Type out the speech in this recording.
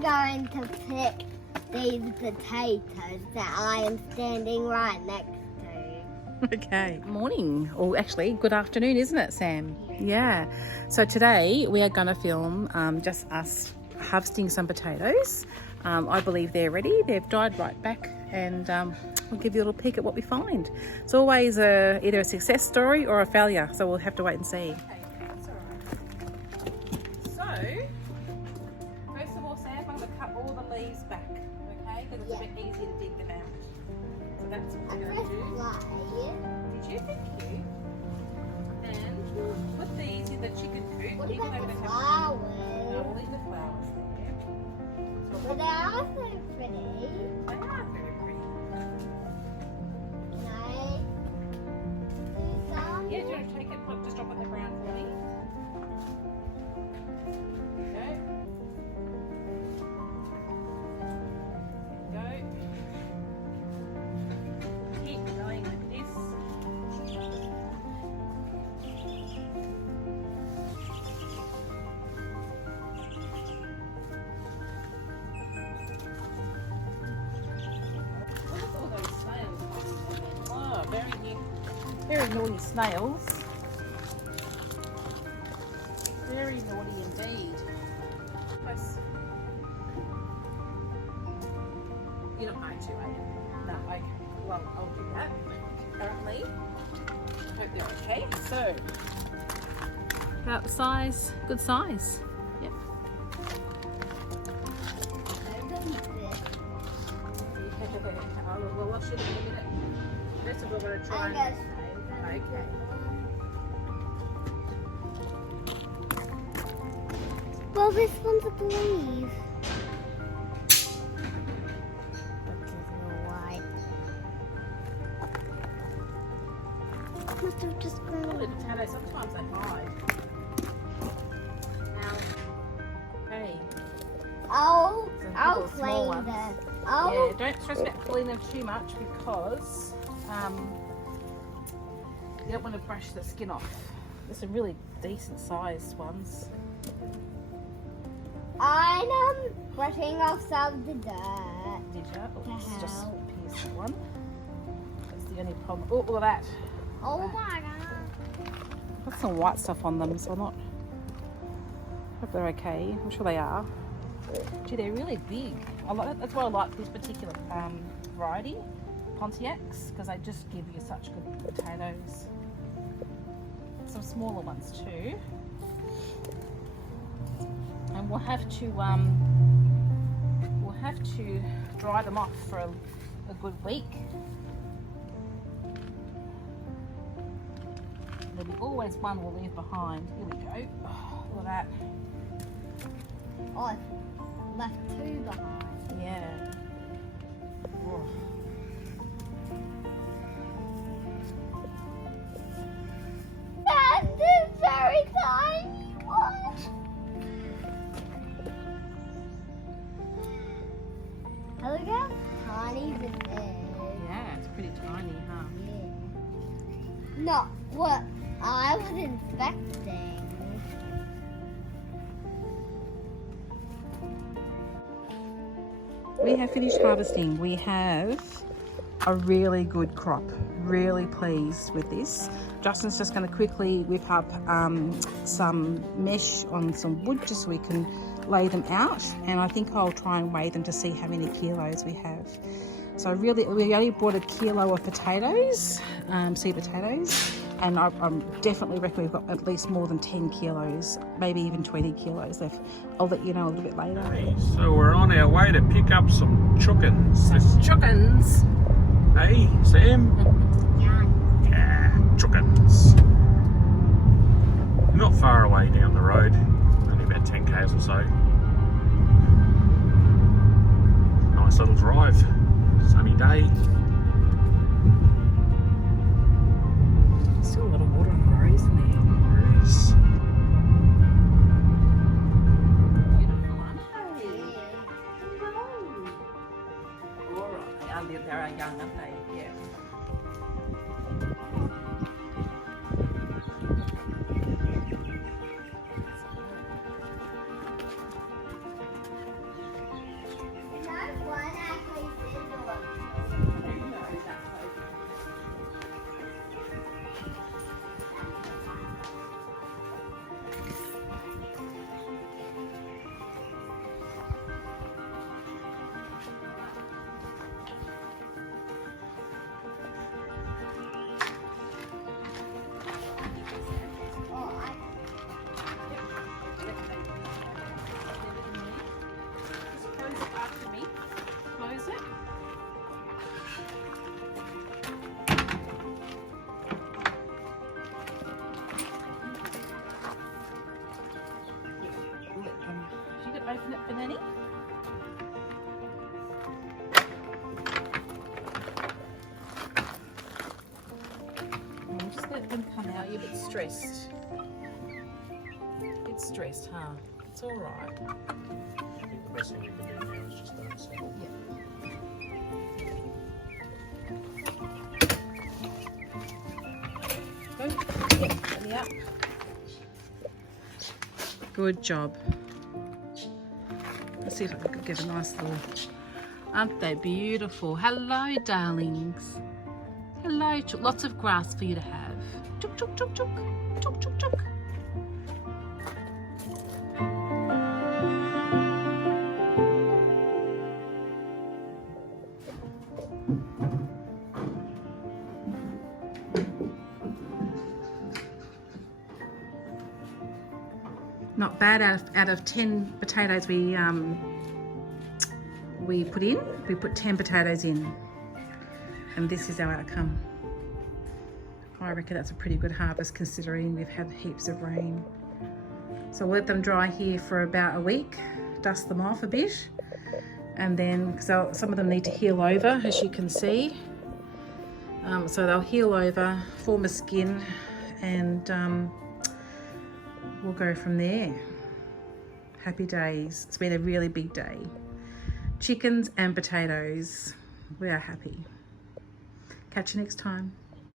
going to pick these potatoes that I am standing right next to. Okay. Morning, or actually good afternoon, isn't it, Sam? Yeah. So today we are going to film just us harvesting some potatoes. I believe they're ready. They've dried right back, and we'll give you a little peek at what we find. It's always either a success story or a failure, so we'll have to wait and see. So, first of all, Sam, I'm going to cut all the leaves back, okay? Because it's a bit easier to dig them out. So that's what we're going to do. Did you? Thank you. And we'll put these in the chicken coop. What even about though we the don't have flowers? No, we'll leave the flowers there. So But they are so pretty. they are very pretty. Can I do some? Yeah, do you want to take it? Look, just drop it in the ground for me. There you go. Keep going with this. Look at all those snails. Oh, very naughty snails. Very naughty indeed. Close. You're not going to, are you? No, okay. Well, I'll do that. Currently, I hope they're okay. So, about the size, good size. Yep. We'll wash it in a minute. First of all, we're going to try I guess. Okay. Well, this one's a believe. Must have just All grown. the potatoes, sometimes they hide. Now, hey, I'll Some little small clean ones. them. yeah, don't stress about pulling them too much because you don't want to brush the skin off. There's some really decent sized ones. I'm brushing off some of the dirt. Did you? Oops, To just help. pierce that one. That's the only problem. Oh, look at that. Oh my god. Got some white stuff on them, so I'm not. Hope they're okay. I'm sure they are. Gee, they're really big. That's why I like this particular variety, Pontiacs, because they just give you such good potatoes. Some smaller ones too. And we'll have to dry them off for a good week. There'll be always one we'll leave behind. Here we go. Oh, look at that. Oh, I've left two behind. Yeah. Whoa. That's a very tiny one. Oh, look how tiny this is. Yeah, it's pretty tiny, huh? Yeah. Not what I was expecting. We have finished harvesting. We have a really good crop. Really pleased with this. Justin's just going to quickly whip up some mesh on some wood just so we can lay them out, and I think I'll try and weigh them to see how many kilos we have. So really, we only bought a kilo of potatoes, seed potatoes, and I definitely reckon we've got at least more than 10 kilos, maybe even 20 kilos left. I'll let you know a little bit later. Hey, so we're on our way to pick up some chuckins. Chuckins. Hey, Sam? Yeah, chuckins. Not far away down the road, only about 10 k's or so. Nice little drive, sunny day. Still a lot of water on the road, isn't there? There is. Beautiful one. All right. They are young, aren't they? Yeah. Let them come out. You're a bit stressed. Bit stressed, huh? It's all right. I think the best thing you can do now is just don't settle. Good. Yeah. Good job. Let's see if I can get a nice little. Aren't they beautiful? Hello, darlings. Hello. Lots of grass for you to have. Chuk chuk chuk chuk. Chuk chuk chuk. Not bad. Out of 10 potatoes we put in, we put 10 potatoes in, and this is our outcome. I reckon that's a pretty good harvest considering we've had heaps of rain. So we'll let them dry here for about a week, dust them off a bit, and then because some of them need to heal over, as you can see. So they'll heal over, form a skin, and we'll go from there. Happy days. It's been a really big day. Chickens and potatoes. We are happy. Catch you next time.